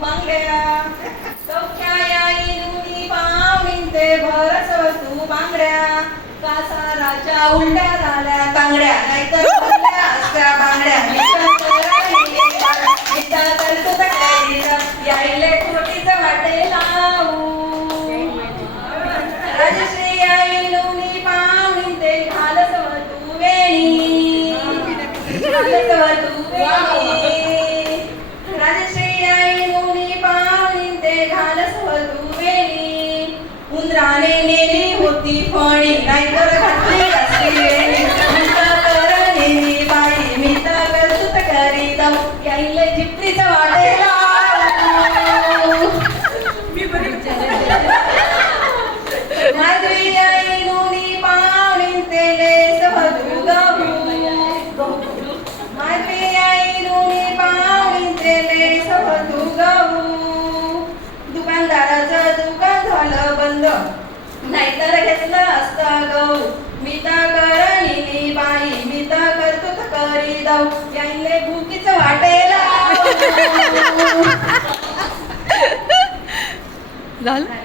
बांगड्या सौख्या याईनुनी पावणींते भरसव तू बांगड्या कासाराच्या उलट्या झाल्या तांगड्या नाहीतर भरल्या असत्या बांगड्या मिठा करतो तक्रारीचा याईले खोटीच वाटे लावू राजश्री याईनुनी पावणींते घालसव तू वेणी घालसव तू वेणी राजश्री याईनुनी पावणींते घालसव तू वेणी उंदराने नेली होती फणी नाहीतर घातली असती वेणी मिता कर नेली बाई मिता करतूत करी जाऊ याईले जिपरीच वाटेला माधवी याईनुनी पावणींते लेसव तू गहू माधवी याईनुनी पावणींते लेसव तू गहू दुकानदाराचं दुकान झालं बंद नाहीतर घेतलं असतं गहू मिता करणी बाई मिता करतूत करी जाऊ याईले भुकीच वाटेला झालं